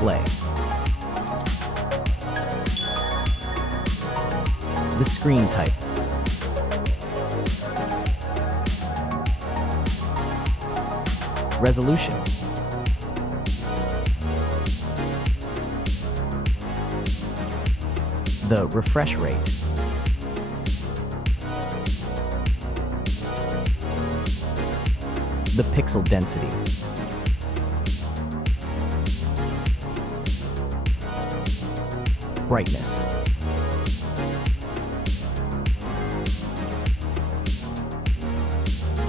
display. The screen type. Resolution. The refresh rate. The pixel density. Brightness.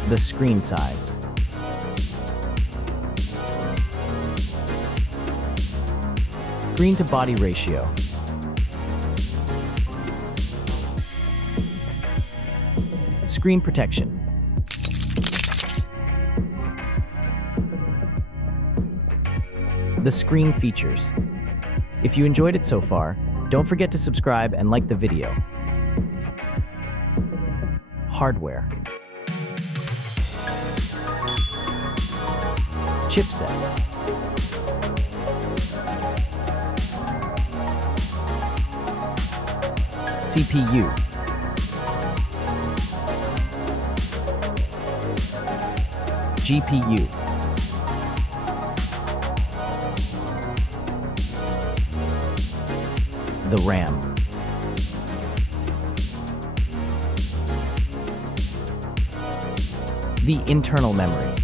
The screen size. Screen to body ratio. Screen protection. The screen features. If you enjoyed it so far, don't forget to subscribe and like the video. Hardware. Chipset. CPU. GPU. The RAM. The internal memory.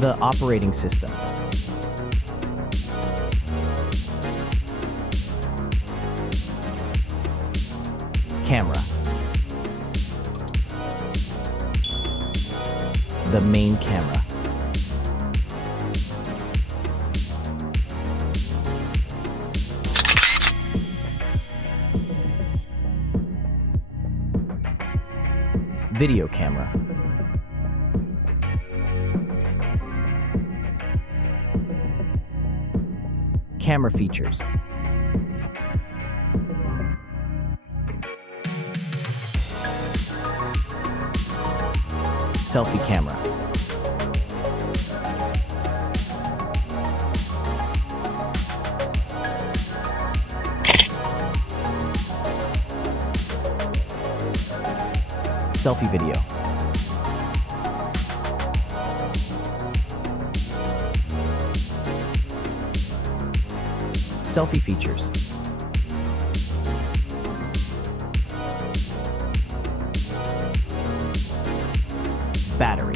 The operating system. Camera. The main camera. Video camera. Camera features. Selfie camera. Selfie video. Selfie features. Battery.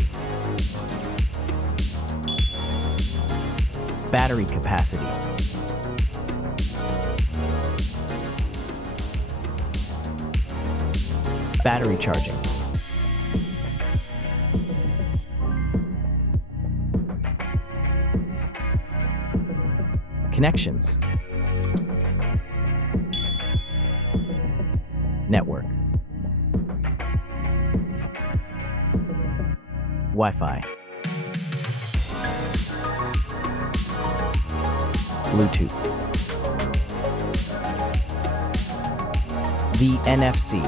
Battery capacity. Battery charging. Connections. Network. Wi-Fi. Bluetooth. The NFC.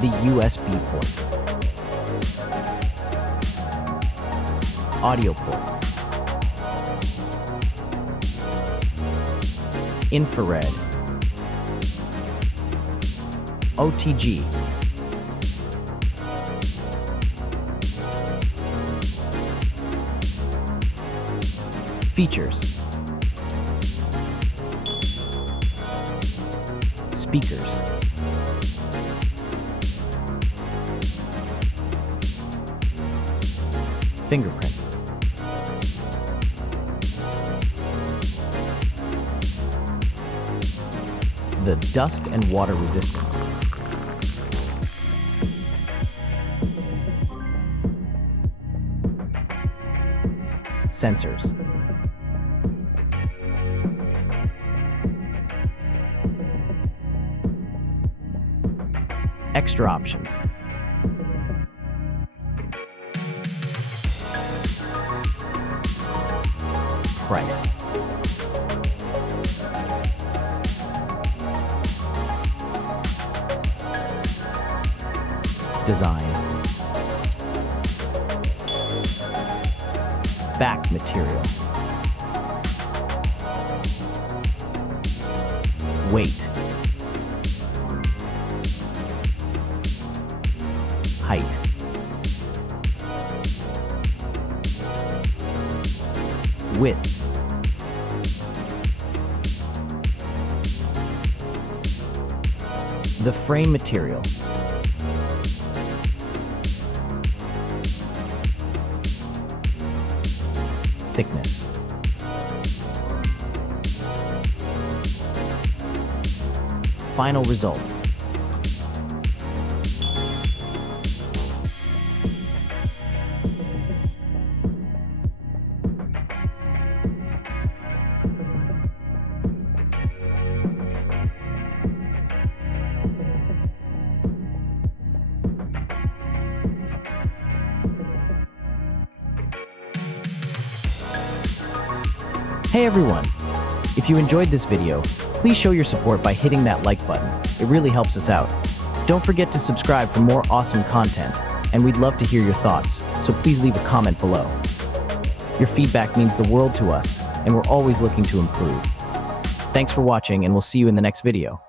The USB port. Audio port. Infrared. OTG. Features. Speakers. Fingerprint. The dust and water resistant. Sensors. Extra options. Price. design. Back material. Weight. Height. Width. The frame material. Thickness. Final result. Hey everyone! If you enjoyed this video, please show your support by hitting that like button. It really helps us out. Don't forget to subscribe for more awesome content, and we'd love to hear your thoughts, so please leave a comment below. Your feedback means the world to us, and we're always looking to improve. Thanks for watching, and we'll see you in the next video.